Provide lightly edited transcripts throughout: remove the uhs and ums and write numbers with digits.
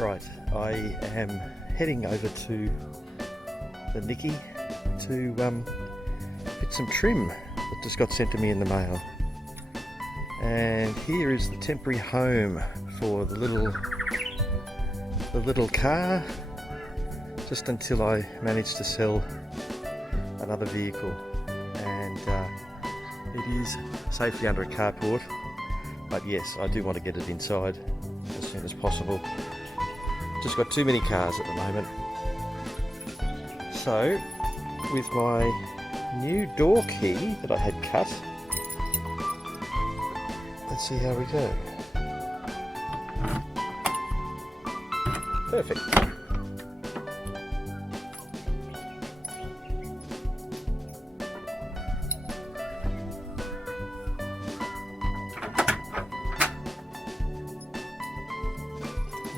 Right, I am heading over to the Niki to get some trim that just got sent to me in the mail. And here is the temporary home for the little car, just until I manage to sell another vehicle. And it is safely under a carport, but yes, I do want to get it inside as soon as possible. Just got too many cars at the moment. So, with my new door key that I had cut, let's see how we go. Perfect.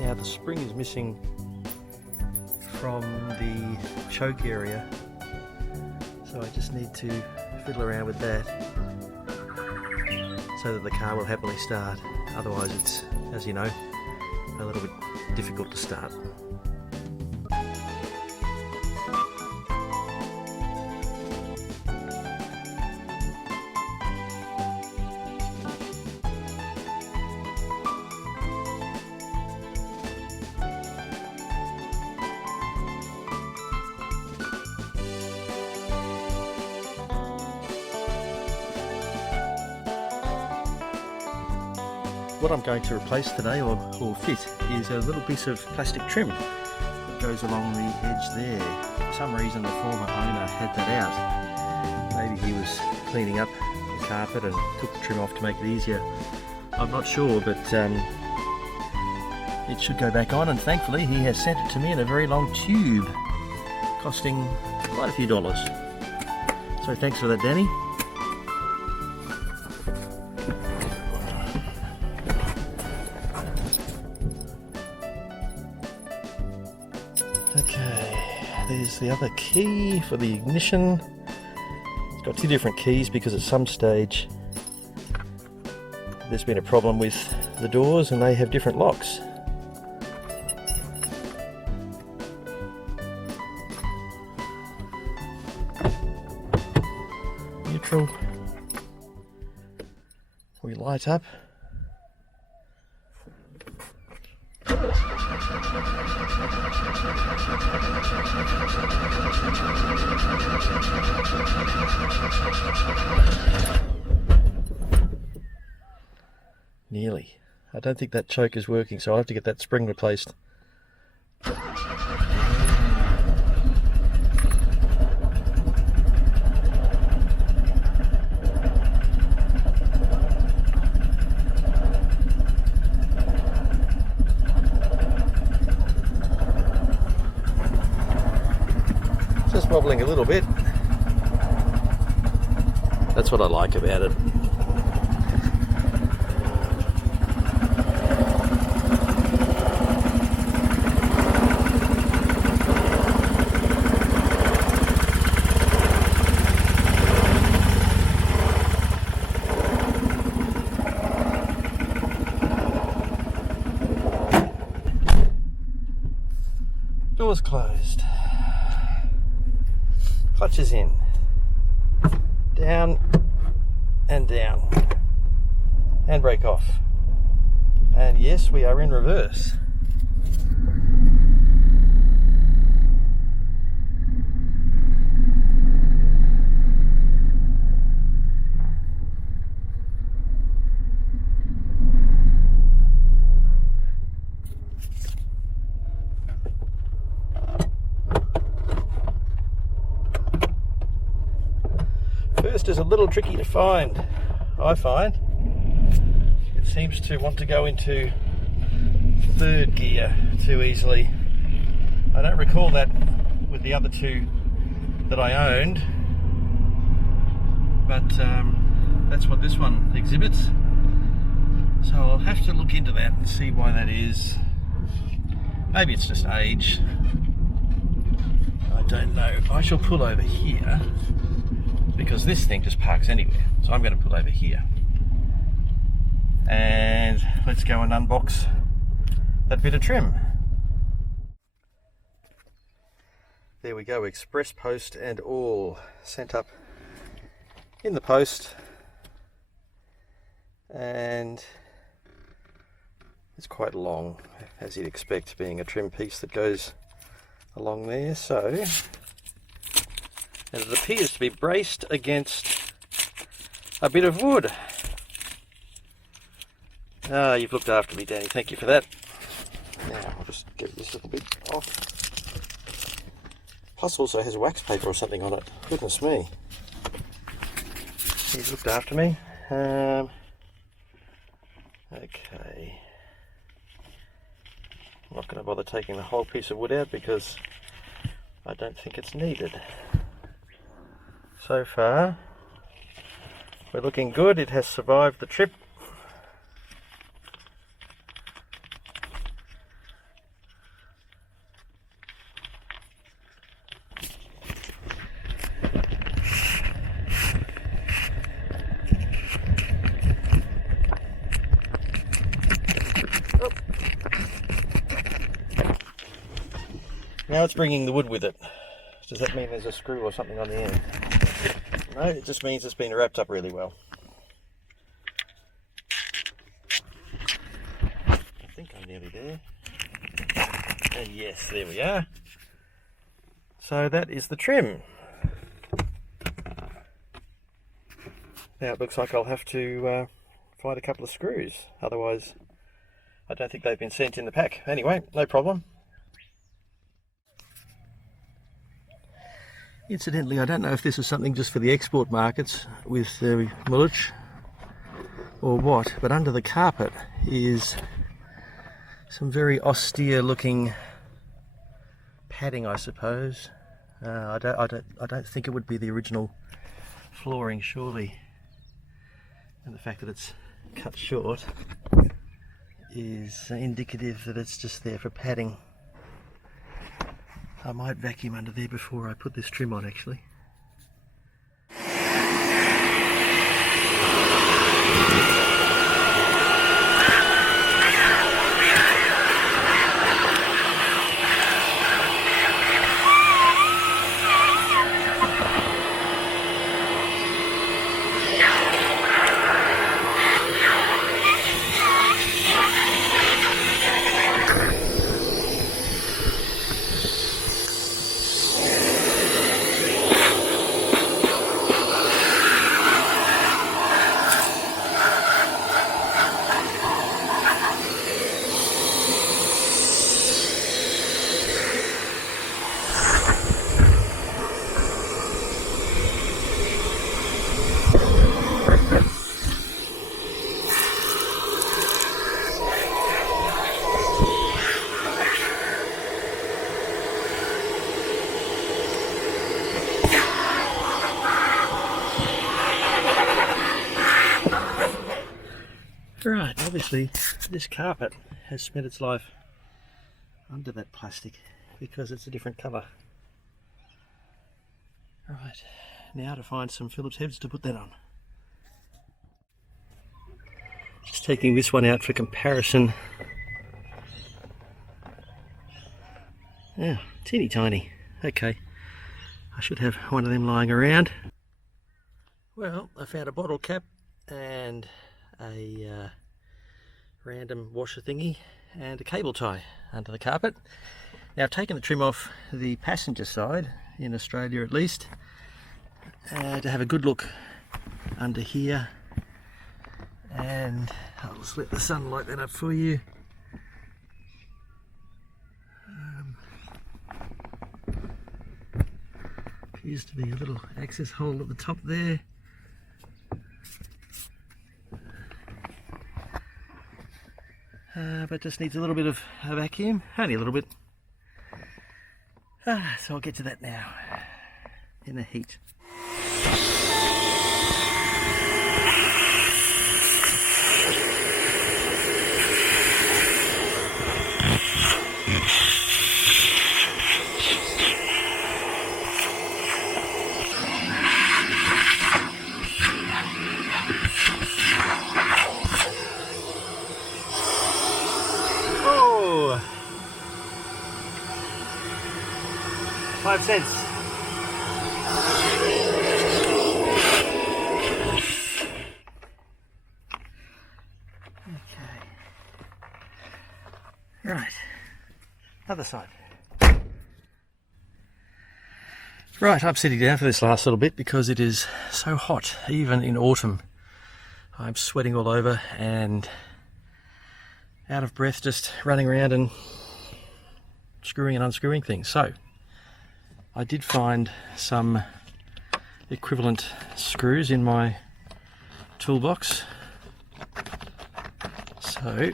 Now the spring is missing from the choke area, so I just need to fiddle around with that so that the car will happily start. Otherwise it's, as you know, a little bit difficult to start. What I'm going to replace today, or fit, is a little piece of plastic trim that goes along the edge there. For some reason the former owner had that out. Maybe he was cleaning up the carpet and took the trim off to make it easier. I'm not sure, but it should go back on, and thankfully he has sent it to me in a very long tube, costing quite a few dollars. So thanks for that, Danny. Okay, there's the other key for the ignition. It's got two different keys because at some stage there's been a problem with the doors and they have different locks. Neutral. We light up. Nearly. I don't think that choke is working, so I'll have to get that spring replaced. Just wobbling a little bit. That's what I like about it. Doors closed. Clutch is in. Down and down. Handbrake off. And yes, we are in reverse. First is a little tricky to find, I find. It seems to want to go into third gear too easily. I don't recall that with the other two that I owned, but that's what this one exhibits. So I'll have to look into that and see why that is. Maybe it's just age. I don't know. I shall pull over here, because this thing just parks anywhere. So I'm going to pull over here. And let's go and unbox that bit of trim. There we go, express post and all sent up in the post, and it's quite long, as you'd expect, being a trim piece that goes along there. So, and it appears to be braced against a bit of wood. Ah, you've looked after me, Danny, thank you for that. Now I'll just get this little bit off. Plus also has wax paper or something on it. Goodness me. He's looked after me. Okay. I'm not going to bother taking the whole piece of wood out because I don't think it's needed. So far, we're looking good. It has survived the trip. Now it's bringing the wood with it. Does that mean there's a screw or something on the end? No, it just means it's been wrapped up really well. I think I'm nearly there. And yes, there we are. So that is the trim. Now it looks like I'll have to find a couple of screws. Otherwise, I don't think they've been sent in the pack. Anyway, no problem. Incidentally, I don't know if this is something just for the export markets with Maluch or what, but under the carpet is some very austere looking padding, I suppose. I don't think it would be the original flooring, surely. And the fact that it's cut short is indicative that it's just there for padding. I might vacuum under there before I put this trim on, actually. Right, obviously this carpet has spent its life under that plastic because it's a different colour. Right, now to find some Phillips heads to put that on. Just taking this one out for comparison. Yeah, teeny tiny. Okay, I should have one of them lying around. Well, I found a bottle cap and a random washer thingy and a cable tie under the carpet. Now I've taken the trim off the passenger side, in Australia at least, to have a good look under here, and I'll just let the sun light that up for you. Appears to be a little access hole at the top there. But just needs a little bit of a vacuum, only a little bit. So I'll get to that now, in the heat. 5 cents. Okay. Right. Other side. Right, I'm sitting down for this last little bit because it is so hot, even in autumn. I'm sweating all over and out of breath just running around and screwing and unscrewing things. So I did find some equivalent screws in my toolbox. So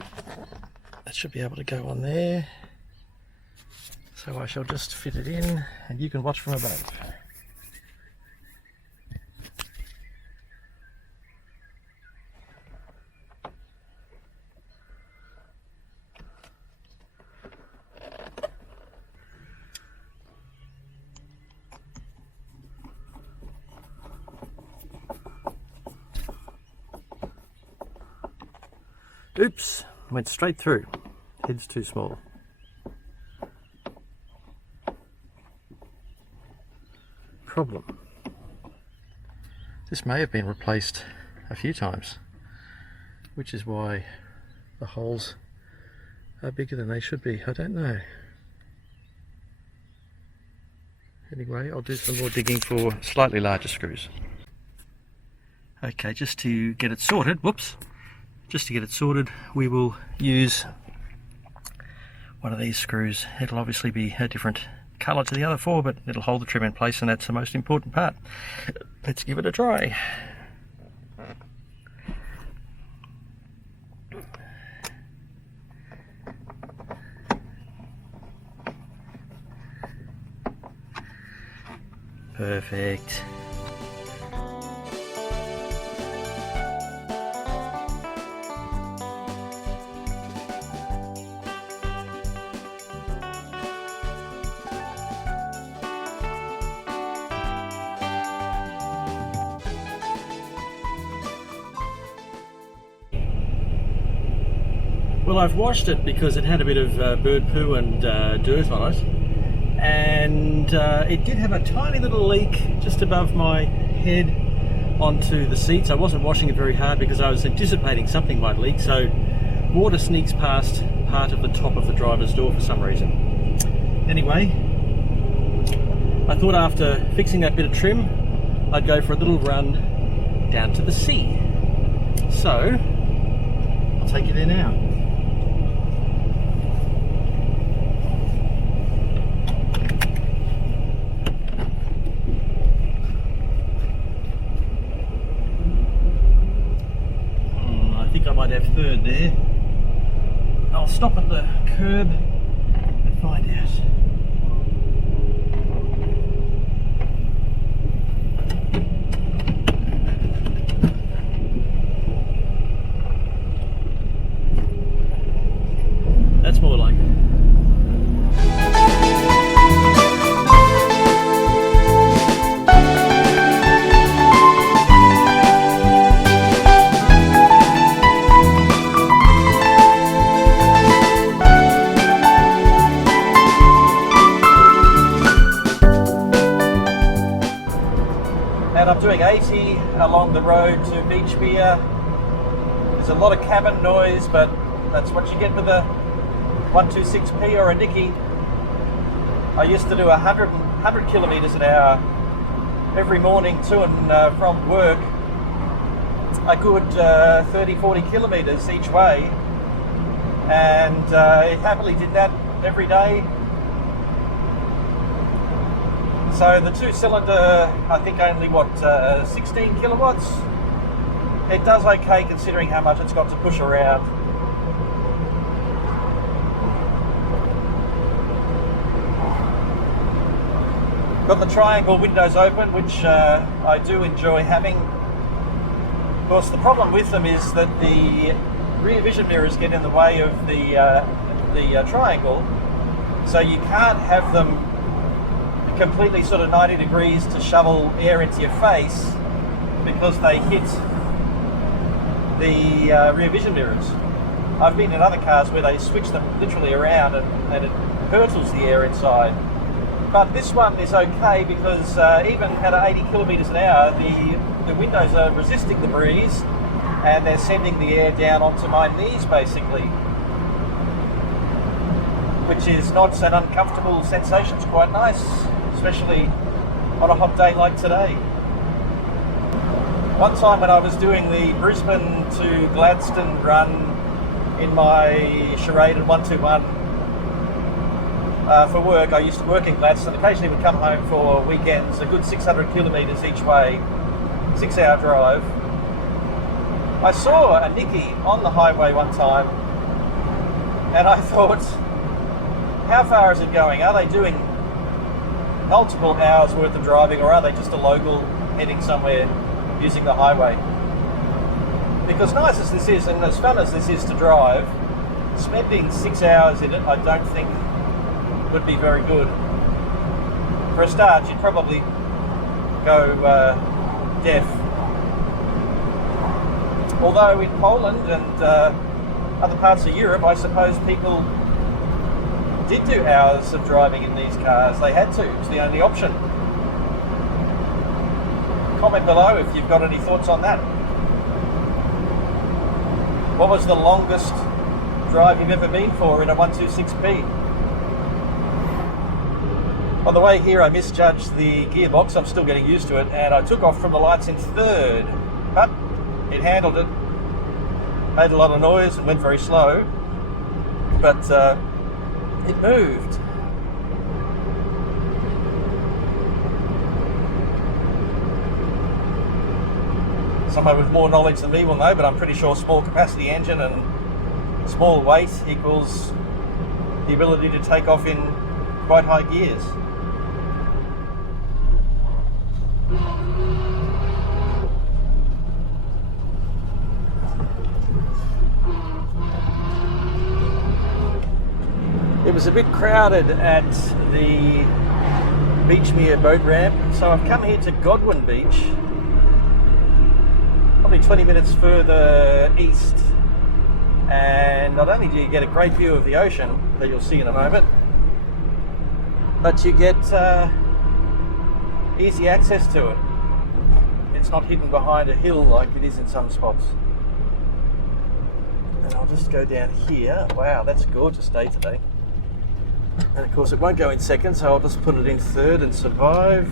that should be able to go on there. So I shall just fit it in and you can watch from above. Oops, went straight through. Head's too small. Problem. This may have been replaced a few times, which is why the holes are bigger than they should be. I don't know. Anyway, I'll do some more digging for slightly larger screws. Okay, just to get it sorted, whoops, just to get it sorted, we will use one of these screws. It'll obviously be a different colour to the other four, but it'll hold the trim in place, and that's the most important part. Let's give it a try. Perfect. Well, I've washed it because it had a bit of bird poo and dirt on it, and it did have a tiny little leak just above my head onto the seats. I wasn't washing it very hard because I was anticipating something might leak, so water sneaks past part of the top of the driver's door for some reason. Anyway, I thought after fixing that bit of trim, I'd go for a little run down to the sea. So, I'll take you there now. I might have third there. I'll stop at the curb and find out. That's more like it. And I'm doing 80 along the road to Beach Beer. There's a lot of cabin noise, but that's what you get with a 126P or a Niki. I used to do 100 kilometers an hour every morning to and from work. A good 30-40 kilometers each way, and I happily did that every day. So the two-cylinder, I think only 16 kilowatts. It does okay considering how much it's got to push around. Got the triangle windows open, which I do enjoy having. Of course, the problem with them is that the rear vision mirrors get in the way of the triangle, so you can't have them completely sort of 90 degrees to shovel air into your face because they hit the rear vision mirrors. I've been in other cars where they switch them literally around and it hurtles the air inside. But this one is okay because even at 80 kilometres an hour, the windows are resisting the breeze and they're sending the air down onto my knees basically, which is not an uncomfortable sensation. It's quite nice, especially on a hot day like today. One time when I was doing the Brisbane to Gladstone run in my Charaded 121 for work, I used to work in Gladstone, occasionally would come home for weekends, a good 600 kilometres each way, 6-hour drive. I saw a Niki on the highway one time and I thought, how far is it going? Are they doing multiple hours worth of driving, or are they just a local heading somewhere using the highway? Because nice as this is and as fun as this is to drive, spending 6 hours in it I don't think would be very good. For a start, you'd probably go deaf. Although in Poland and other parts of Europe, I suppose people did do hours of driving in these cars. They had to. It was the only option. Comment below if you've got any thoughts on that. What was the longest drive you've ever been for in a 126P? By the way, here I misjudged the gearbox. I'm still getting used to it, and I took off from the lights in third, but it handled it. Made a lot of noise and went very slow, but it moved. Someone with more knowledge than me will know, but I'm pretty sure small capacity engine and small weight equals the ability to take off in quite high gears. It was a bit crowded at the Beachmere boat ramp, so I've come here to Godwin Beach, probably 20 minutes further east, and not only do you get a great view of the ocean that you'll see in a moment, but you get easy access to it. It's not hidden behind a hill like it is in some spots. And I'll just go down here. Wow, that's a gorgeous day today. And of course it won't go in second, so I'll just put it in third and survive.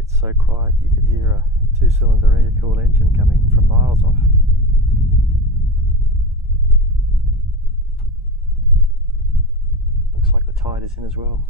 It's so quiet you could hear a 2-cylinder air-cooled engine coming from miles off. Looks like the tide is in as well.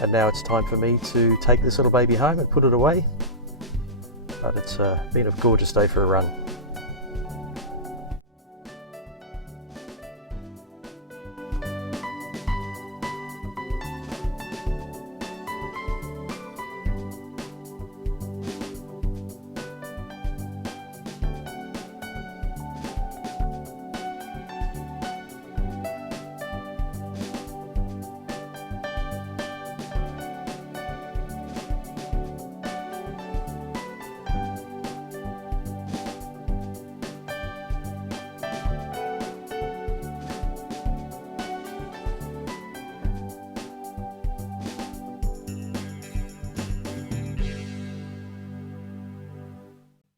And now it's time for me to take this little baby home and put it away. But it's been a gorgeous day for a run.